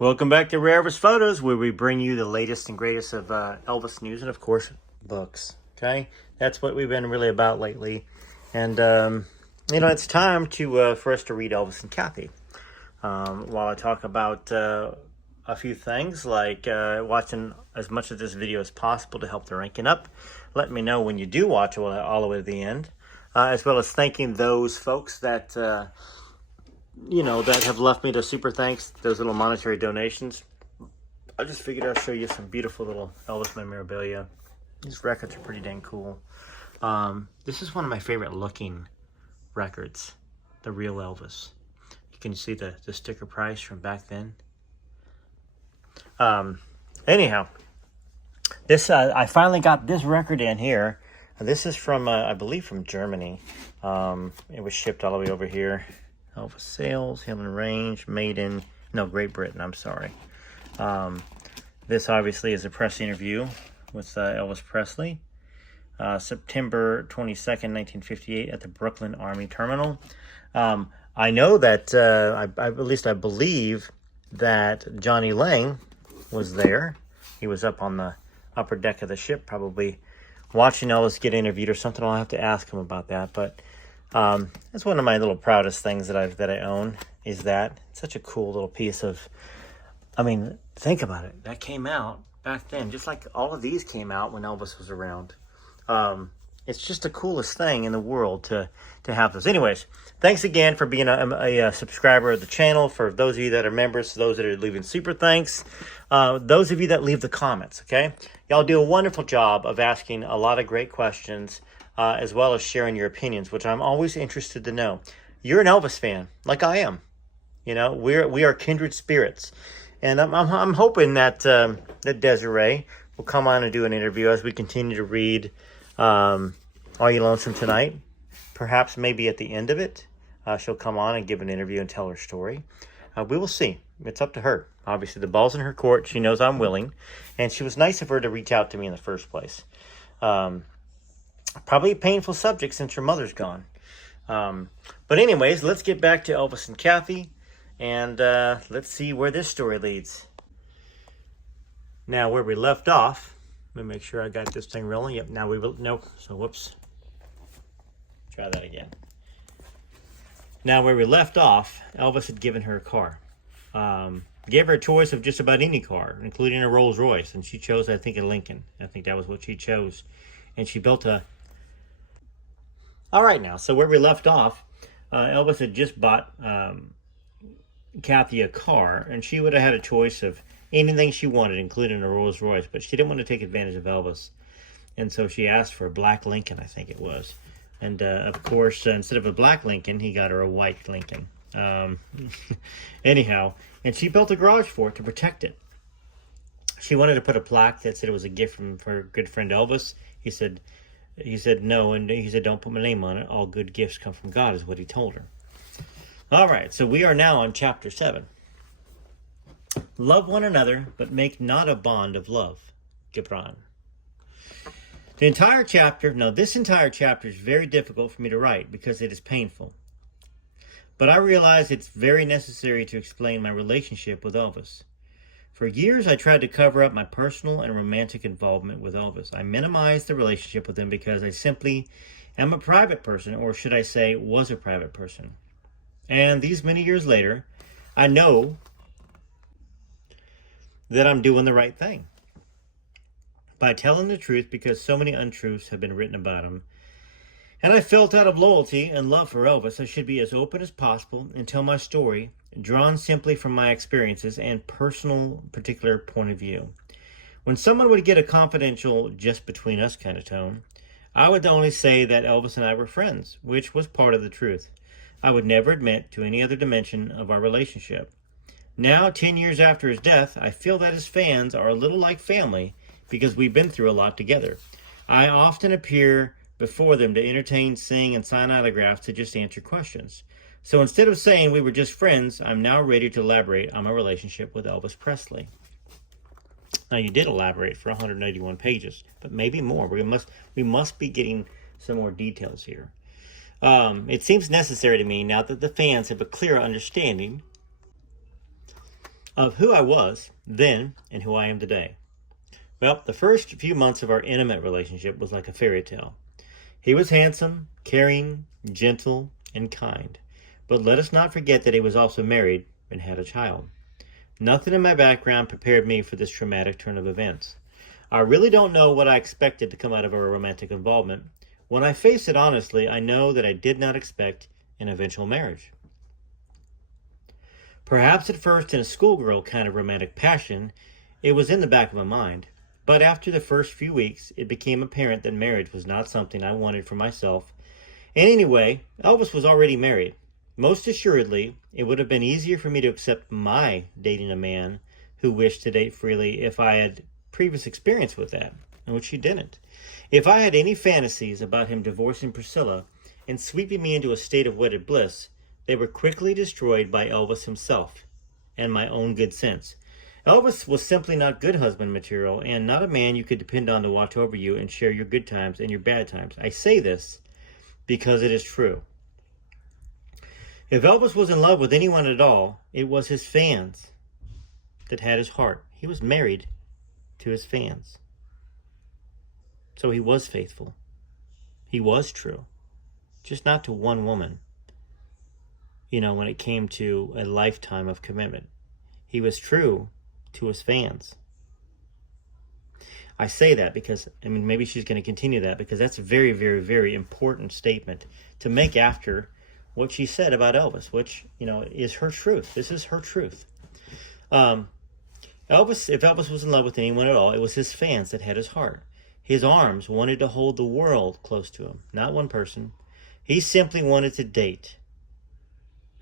Welcome back to Rare Elvis Photos, where we bring you the latest and greatest of Elvis news and, of course, books. Okay, that's what we've been really about lately, and it's time to for us to read Elvis and Kathy. While I talk about a few things like watching as much of this video as possible to help the ranking up. Let me know when you do watch it all the way to the end, as well as thanking those folks that. That have left me those super thanks, those little monetary donations. I just figured I'd show you some beautiful little Elvis memorabilia. These records are pretty dang cool. This is one of my favorite looking records, the real Elvis. You can see the sticker price from back then. Anyhow, this I finally got this record in here. This is from, I believe, from Germany. It was shipped all the way over here. Elvis Sales, Hill and Range, Great Britain, I'm sorry. This obviously is a press interview with Elvis Presley. September 22nd, 1958 at the Brooklyn Army Terminal. I know that, at least I believe that Johnny Lang was there. He was up on the upper deck of the ship, probably watching Elvis get interviewed or something. I'll have to ask him about that, but that's one of my little proudest things that I own, is that. It's such a cool little piece of, think about it. That came out back then, just like all of these came out when Elvis was around. It's just the coolest thing in the world to have those. Anyways, thanks again for being a subscriber of the channel. For those of you that are members, those that are leaving super thanks, those of you that leave the comments, okay? Y'all do a wonderful job of asking a lot of great questions, as well as sharing your opinions, which I'm always interested to know. You're an Elvis fan, like I am. We are kindred spirits, and I'm hoping that that Desiree will come on and do an interview as we continue to read Are You Lonesome Tonight? Perhaps maybe at the end of it, she'll come on and give an interview and tell her story. We will see. It's up to her. Obviously, the ball's in her court. She knows I'm willing, and she was nice of her to reach out to me in the first place. Probably a painful subject since your mother's gone. But anyways, let's get back to Elvis and Kathy, and let's see where this story leads. Now, where we left off, let me make sure I got this thing rolling. Yep, now we will, nope, so whoops. Try that again. Now, where we left off, Elvis had given her a car. Gave her a choice of just about any car, including a Rolls Royce, and she chose, I think, a Lincoln. I think that was what she chose. And she built a... All right, now, so where we left off, Elvis had just bought Kathy a car, and she would have had a choice of anything she wanted, including a Rolls Royce, but she didn't want to take advantage of Elvis. And so she asked for a black Lincoln, I think it was. And, of course, instead of a black Lincoln, he got her a white Lincoln. Anyhow, and she built a garage for it to protect it. She wanted to put a plaque that said it was a gift from her good friend Elvis. He said no, and he said, don't put my name on it. All good gifts come from God, is what he told her. All right, so we are now on chapter 7. Love one another, but make not a bond of love. Gibran. This entire chapter is very difficult for me to write because it is painful. But I realize it's very necessary to explain my relationship with Elvis. For years, I tried to cover up my personal and romantic involvement with Elvis. I minimized the relationship with him because I simply am a private person, or should I say, was a private person. And these many years later, I know that I'm doing the right thing by telling the truth, because so many untruths have been written about him. And I felt out of loyalty and love for Elvis, I should be as open as possible and tell my story, drawn simply from my experiences and personal particular point of view. When someone would get a confidential, just between us kind of tone, I would only say that Elvis and I were friends, which was part of the truth. I would never admit to any other dimension of our relationship. Now, 10 years after his death, I feel that his fans are a little like family because we've been through a lot together. I often appear before them to entertain, sing, and sign autographs to just answer questions. So instead of saying we were just friends, I'm now ready to elaborate on my relationship with Elvis Presley. Now, you did elaborate for 181 pages, but maybe more. We must be getting some more details here. It seems necessary to me now that the fans have a clear understanding of who I was then and who I am today. Well, the first few months of our intimate relationship was like a fairy tale. He was handsome, caring, gentle, and kind. But let us not forget that he was also married and had a child. Nothing in my background prepared me for this traumatic turn of events. I really don't know what I expected to come out of our romantic involvement. When I face it honestly, I know that I did not expect an eventual marriage. Perhaps at first in a schoolgirl kind of romantic passion, it was in the back of my mind. But after the first few weeks, it became apparent that marriage was not something I wanted for myself. And anyway, Elvis was already married. Most assuredly, it would have been easier for me to accept my dating a man who wished to date freely if I had previous experience with that, which he didn't. If I had any fantasies about him divorcing Priscilla and sweeping me into a state of wedded bliss, they were quickly destroyed by Elvis himself and my own good sense. Elvis was simply not good husband material and not a man you could depend on to watch over you and share your good times and your bad times. I say this because it is true. If Elvis was in love with anyone at all, it was his fans that had his heart. He was married to his fans. So he was faithful. He was true. Just not to one woman. When it came to a lifetime of commitment. He was true to his fans. I say that because, maybe she's going to continue that because that's a very, very, very important statement to make after what she said about Elvis, which, is her truth. This is her truth. If Elvis was in love with anyone at all, it was his fans that had his heart. His arms wanted to hold the world close to him, not one person. He simply wanted to date.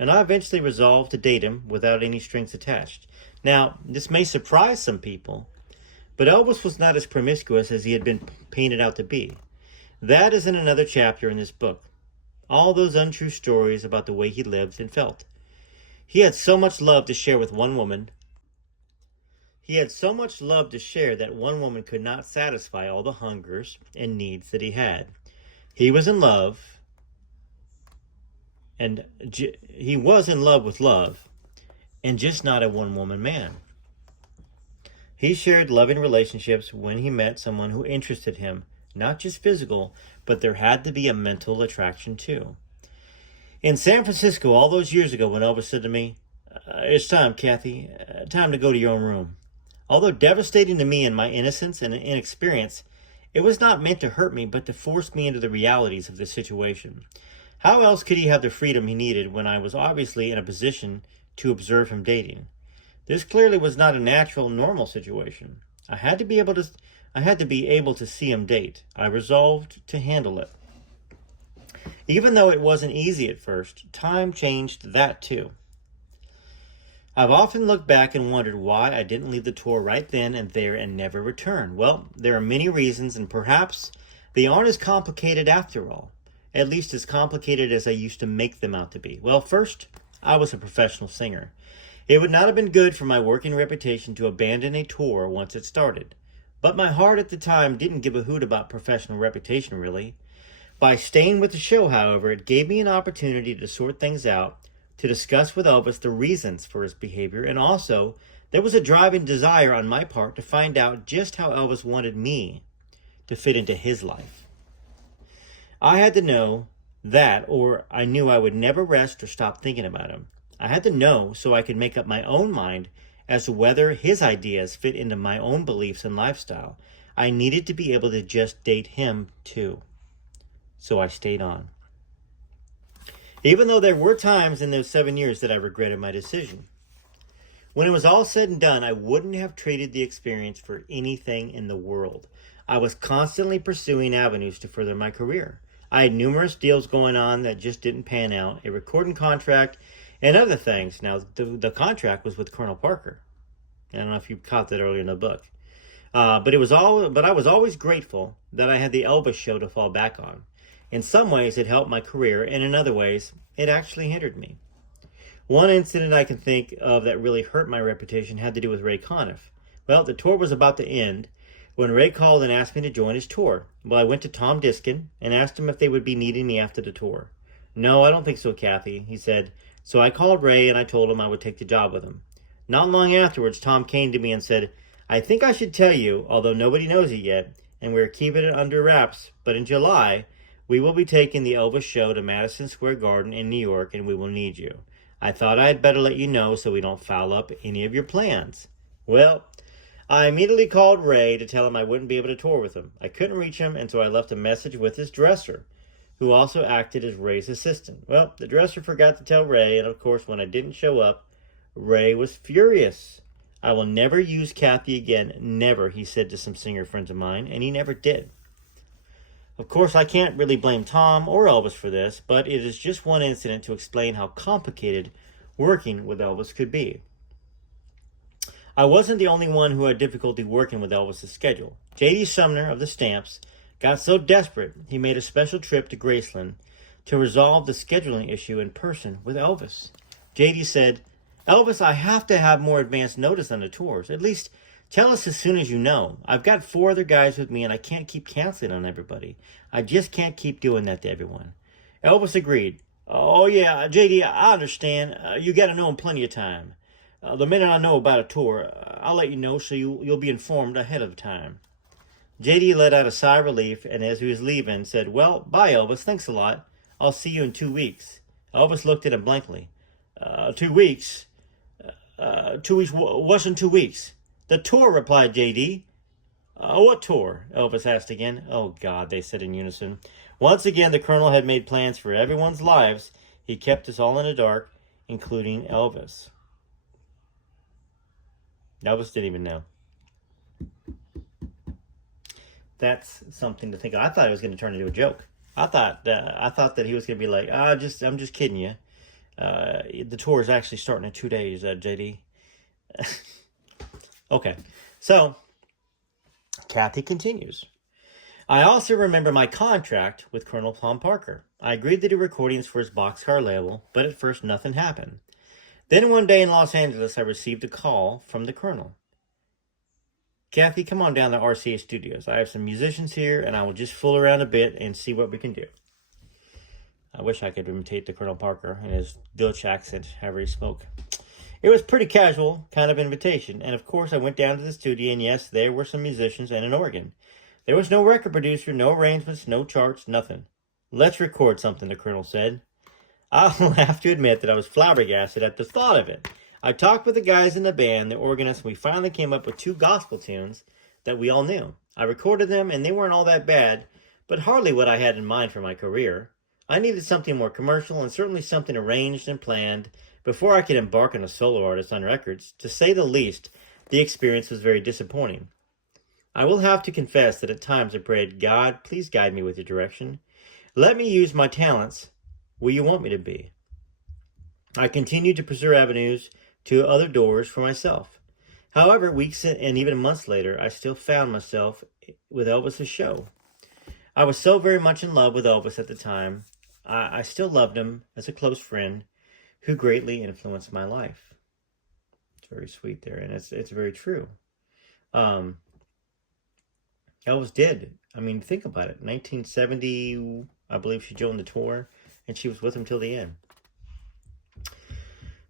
And I eventually resolved to date him without any strings attached. Now, this may surprise some people, but Elvis was not as promiscuous as he had been painted out to be. That is in another chapter in this book. All those untrue stories about the way he lived and felt. He had so much love to share with one woman. He had so much love to share that one woman could not satisfy all the hungers and needs that he had. He was in love, and he was in love with love, and just not a one-woman man. He shared loving relationships when he met someone who interested him, not just physical, but there had to be a mental attraction too. In San Francisco, all those years ago, when Elvis said to me, "It's time, Kathy, time to go to your own room." Although devastating to me in my innocence and inexperience, it was not meant to hurt me, but to force me into the realities of the situation. How else could he have the freedom he needed when I was obviously in a position to observe him dating? This clearly was not a natural, normal situation. I had to be able to see him date. I resolved to handle it. Even though it wasn't easy at first, time changed that too. I've often looked back and wondered why I didn't leave the tour right then and there and never return. Well, there are many reasons, and perhaps they aren't as complicated after all. At least as complicated as I used to make them out to be. Well, first, I was a professional singer. It would not have been good for my working reputation to abandon a tour once it started. But my heart at the time didn't give a hoot about professional reputation, really. By staying with the show, however, it gave me an opportunity to sort things out, to discuss with Elvis the reasons for his behavior, and also there was a driving desire on my part to find out just how Elvis wanted me to fit into his life. I had to know that, or I knew I would never rest or stop thinking about him. I had to know so I could make up my own mind as to whether his ideas fit into my own beliefs and lifestyle. I needed to be able to just date him too. So I stayed on. Even though there were times in those 7 years that I regretted my decision. When it was all said and done, I wouldn't have traded the experience for anything in the world. I was constantly pursuing avenues to further my career. I had numerous deals going on that just didn't pan out, a recording contract, and other things. Now, the contract was with Colonel Parker. I don't know if you caught that earlier in the book. But I was always grateful that I had the Elvis show to fall back on. In some ways, it helped my career, and in other ways, it actually hindered me. One incident I can think of that really hurt my reputation had to do with Ray Conniff. Well, the tour was about to end when Ray called and asked me to join his tour. Well, I went to Tom Diskin and asked him if they would be needing me after the tour. "No, I don't think so, Kathy," he said. So I called Ray and I told him I would take the job with him. Not long afterwards, Tom came to me and said, I think I should tell you, although nobody knows it yet, and we're keeping it under wraps, but in July, we will be taking the Elvis show to Madison Square Garden in New York, and we will need you. I thought I had better let you know so we don't foul up any of your plans. Well, I immediately called Ray to tell him I wouldn't be able to tour with him. I couldn't reach him, and so I left a message with his dresser, who also acted as Ray's assistant. Well, the dresser forgot to tell Ray, and of course, when I didn't show up, Ray was furious. I will never use Kathy again, never, he said to some singer friends of mine, and he never did. Of course, I can't really blame Tom or Elvis for this, but it is just one incident to explain how complicated working with Elvis could be. I wasn't the only one who had difficulty working with Elvis's schedule. J.D. Sumner of the Stamps got so desperate he made a special trip to Graceland to resolve the scheduling issue in person with Elvis. J.D. said, Elvis, I have to have more advance notice on the tours. At least tell us as soon as you know. I've got 4 other guys with me and I can't keep canceling on everybody. I just can't keep doing that to everyone. Elvis agreed. Oh yeah, JD, I understand. You got to know in plenty of time. The minute I know about a tour, I'll let you know so you'll be informed ahead of time. JD let out a sigh of relief and as he was leaving said, well, bye Elvis, thanks a lot. I'll see you in 2 weeks. Elvis looked at him blankly. 2 weeks? 2 weeks? What's in 2 weeks? The tour, replied J.D. What tour? Elvis asked again. Oh, God, they said in unison. Once again, the Colonel had made plans for everyone's lives. He kept us all in the dark, including Elvis. Elvis didn't even know. That's something to think of. I thought it was going to turn into a joke. I thought that he was going to be like, I'm just kidding you. The tour is actually starting in 2 days, JD. Okay, so Kathy continues. I also remember my contract with Colonel Tom Parker. I agreed to do recordings for his boxcar label, but at first nothing happened. Then one day in Los Angeles, I received a call from the Colonel. Kathy, come on down to RCA Studios. I have some musicians here, and I will just fool around a bit and see what we can do. I wish I could imitate the Colonel Parker in his Dutch accent, however he spoke. It was pretty casual, kind of invitation, and of course I went down to the studio, and yes, there were some musicians and an organ. There was no record producer, no arrangements, no charts, nothing. Let's record something, the Colonel said. I'll have to admit that I was flabbergasted at the thought of it. I talked with the guys in the band, the organist, and we finally came up with 2 gospel tunes that we all knew. I recorded them, and they weren't all that bad, but hardly what I had in mind for my career. I needed something more commercial and certainly something arranged and planned before I could embark on a solo artist on records. To say the least, the experience was very disappointing. I will have to confess that at times I prayed, God, please guide me with your direction. Let me use my talents where you want me to be. I continued to pursue avenues to other doors for myself. However, weeks and even months later, I still found myself with Elvis's show. I was so very much in love with Elvis at the time. I still loved him as a close friend who greatly influenced my life. It's very sweet there, and it's very true. Elvis did. I mean, think about it. 1970, I believe she joined the tour, and she was with him till the end.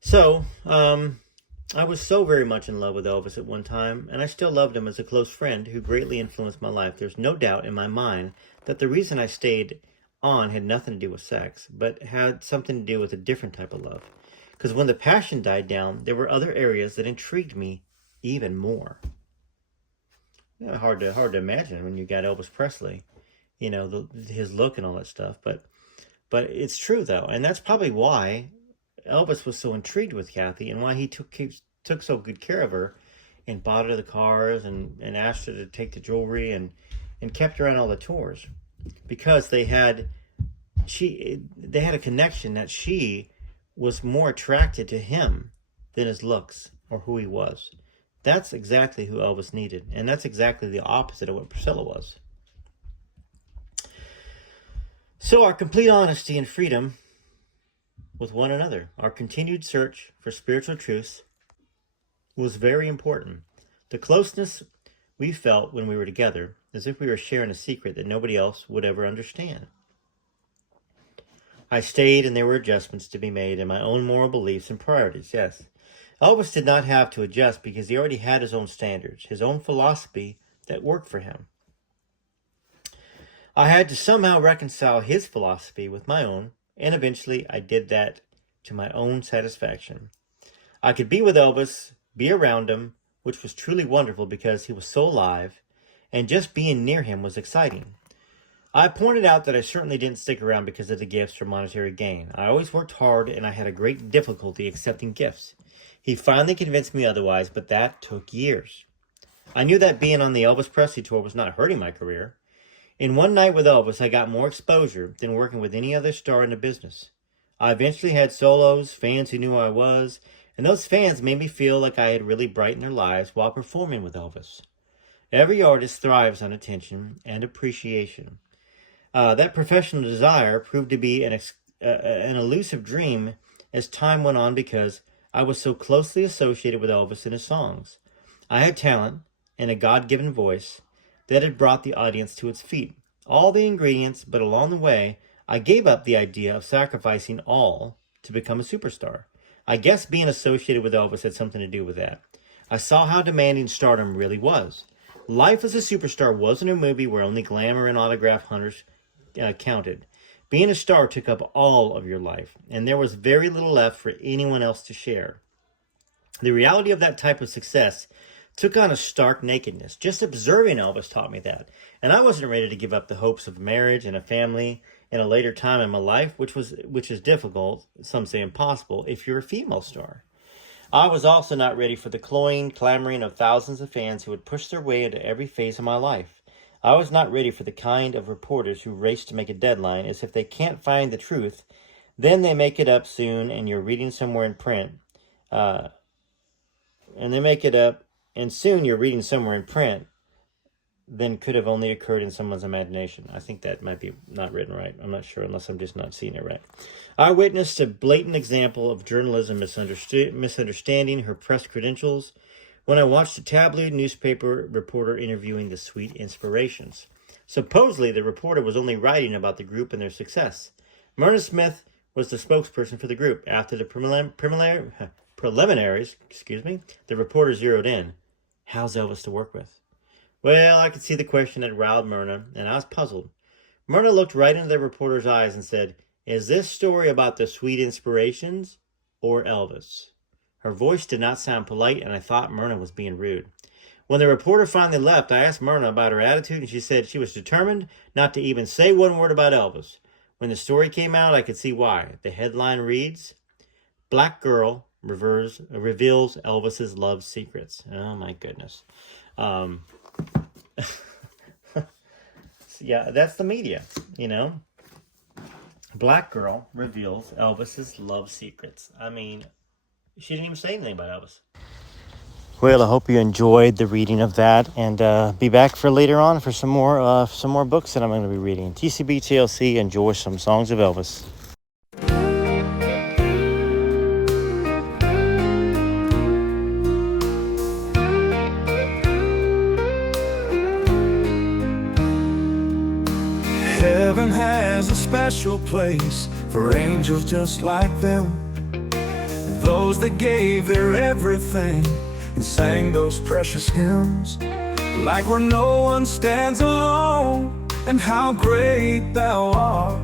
So, I was so very much in love with Elvis at one time, and I still loved him as a close friend who greatly influenced my life. There's no doubt in my mind that the reason I stayed on had nothing to do with sex, but had something to do with a different type of love. Because when the passion died down, there were other areas that intrigued me even more. Hard to imagine when you got Elvis Presley, his look and all that stuff. But it's true though, and that's probably why Elvis was so intrigued with Kathy and why he took so good care of her and bought her the cars and asked her to take the jewelry and kept her on all the tours. Because they had a connection that she was more attracted to him than his looks or who he was. That's exactly who Elvis needed, and that's exactly the opposite of what Priscilla was. So our complete honesty and freedom with one another, our continued search for spiritual truths was very important. The closeness we felt when we were together, as if we were sharing a secret that nobody else would ever understand. I stayed, and there were adjustments to be made in my own moral beliefs and priorities, yes. Elvis did not have to adjust because he already had his own standards, his own philosophy that worked for him. I had to somehow reconcile his philosophy with my own, and eventually I did that to my own satisfaction. I could be with Elvis, be around him, which was truly wonderful because he was so alive, and just being near him was exciting. I pointed out that I certainly didn't stick around because of the gifts or monetary gain. I always worked hard, and I had a great difficulty accepting gifts. He finally convinced me otherwise, but that took years. I knew that being on the Elvis Presley tour was not hurting my career. In one night with Elvis, I got more exposure than working with any other star in the business. I eventually had solos, fans who knew who I was, and those fans made me feel like I had really brightened their lives while performing with Elvis. Every artist thrives on attention and appreciation. That professional desire proved to be an elusive dream as time went on because I was so closely associated with Elvis and his songs. I had talent and a God-given voice that had brought the audience to its feet. All the ingredients, but along the way, I gave up the idea of sacrificing all to become a superstar. I guess being associated with Elvis had something to do with that. I saw how demanding Stardom really was. Life as a superstar wasn't a movie where only glamour and autograph hunters counted. Being a star took up all of your life, and there was very little left for anyone else to share. The reality of that type of success took on a stark nakedness. Just observing Elvis taught me that. And I wasn't ready to give up the hopes of marriage and a family in a later time in my life, which is difficult, some say impossible, if you're a female star. I was also not ready for the cloying, clamoring of thousands of fans who would push their way into every phase of my life. I was not ready for the kind of reporters who race to make a deadline as if they can't find the truth, then they make it up soon and you're reading somewhere in print. And they make it up and soon you're reading somewhere in print, then could have only occurred in someone's imagination. I think that might be not written right. I'm not sure, unless I'm just not seeing it right. I witnessed a blatant example of journalism misunderstanding her press credentials when I watched a tabloid newspaper reporter interviewing the Sweet Inspirations. Supposedly, the reporter was only writing about the group and their success. Myrna Smith was the spokesperson for the group. After the preliminaries, the reporter zeroed in. How's Elvis to work with? Well, I could see the question had riled Myrna, and I was puzzled. Myrna looked right into the reporter's eyes and said, "Is this story about the Sweet Inspirations or Elvis?" Her voice did not sound polite, and I thought Myrna was being rude. When the reporter finally left, I asked Myrna about her attitude, and she said she was determined not to even say one word about Elvis. When the story came out, I could see why. The headline reads, "Black Girl Reveals Elvis's Love Secrets." Oh, my goodness. Yeah, that's the media, you know. Black girl reveals Elvis's love secrets. I mean, she didn't even say anything about Elvis. Well, I hope you enjoyed the reading of that, and be back for later on for some more books that I'm going to be reading. TCB TLC, enjoy some songs of Elvis. Heaven has a special place for angels just like them, those that gave their everything and sang those precious hymns, like where no one stands alone, and how great thou art.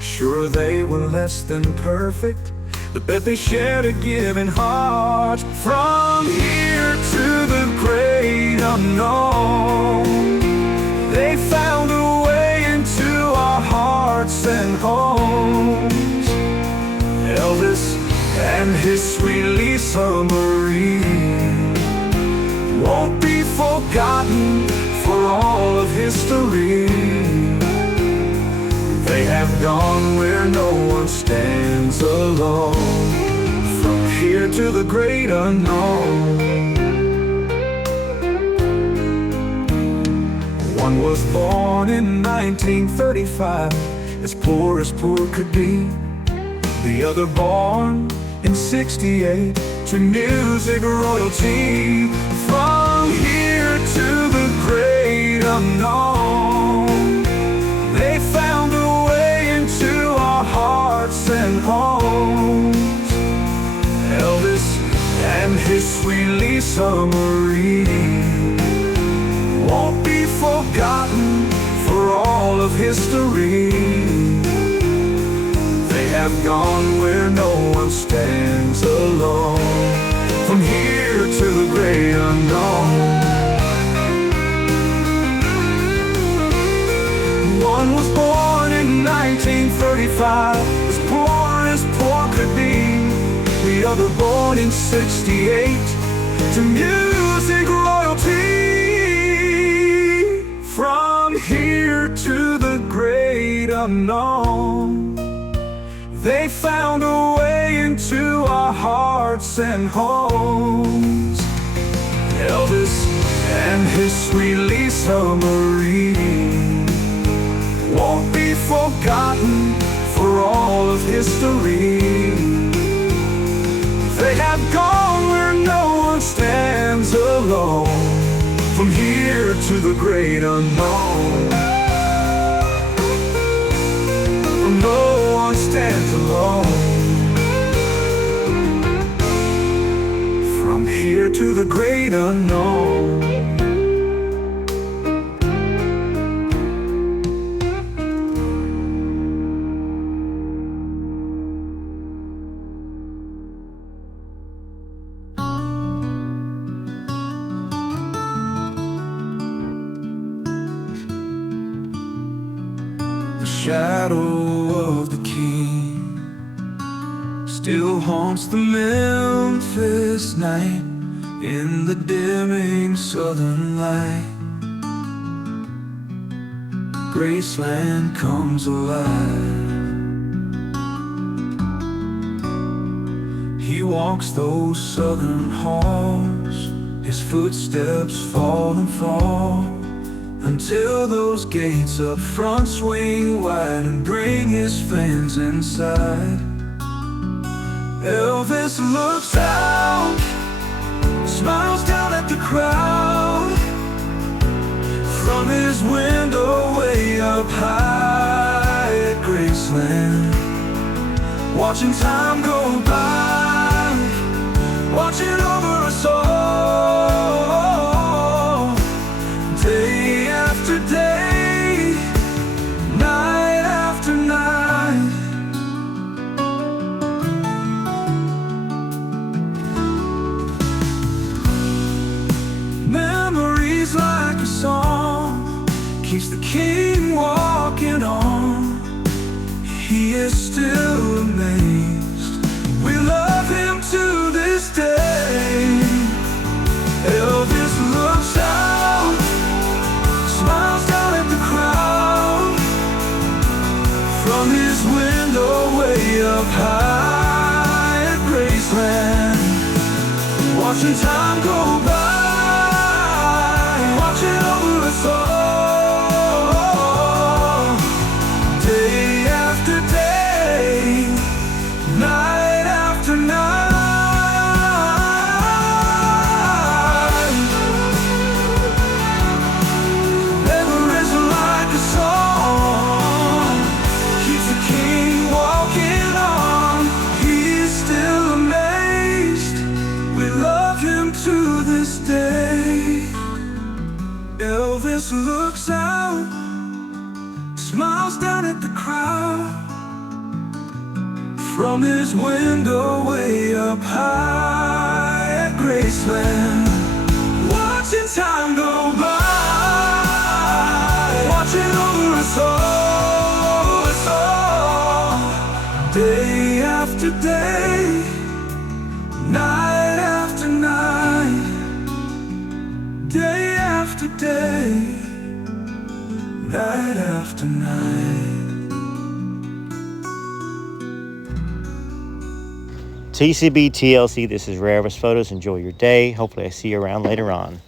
Sure, they were less than perfect, but that they shared a giving heart. From here to the great unknown, they found a way into our hearts and homes. Elvis and his sweet Lisa Marie won't be forgotten for all of history. They have gone where no one stands alone, from here to the great unknown. One was born in 1935, as poor could be. The other born in 68 to music royalty. From here to the great unknown, they found a way into our hearts and homes. Elvis submarine won't be forgotten for all of history. They have gone where no one stands alone, from here to the great unknown. One was born in 1935, as poor as poor could be. The other born in 68 to music royalty. From here to the great unknown, they found a way into our hearts and homes. Elvis and his sweet Lisa Marie won't be forgotten for all of history. They have gone where no one stands alone, from here to the great unknown. No one stands alone, from here to the great unknown. The shadow of the king still haunts the Memphis night, in the dimming southern light. Graceland comes alive. He walks those southern halls, his footsteps fall and fall, until those gates up front swing wide and bring his fans inside. Elvis looks out, smiles down at the crowd, from his window way up high at Graceland, watching time go by, watching over us all, day after day, night after night. Memories like a song keeps the king walking on. He is still amazed. We love him to this day. Elvis looks out, smiles down at the crowd, from his window way up high at Graceland, watching time go by, watching over us all, day after day, night after night. Memories like a song keeps the king walking on. He is still amazed. We love him to this day. Elvis looks out, smiles down at the crowd, from his window way up high at Graceland, watching time go by, watching over us all, day after day, night after night, day after day, night after night. TCB TLC, this is Rarest Photos. Enjoy your day. Hopefully I see you around later on.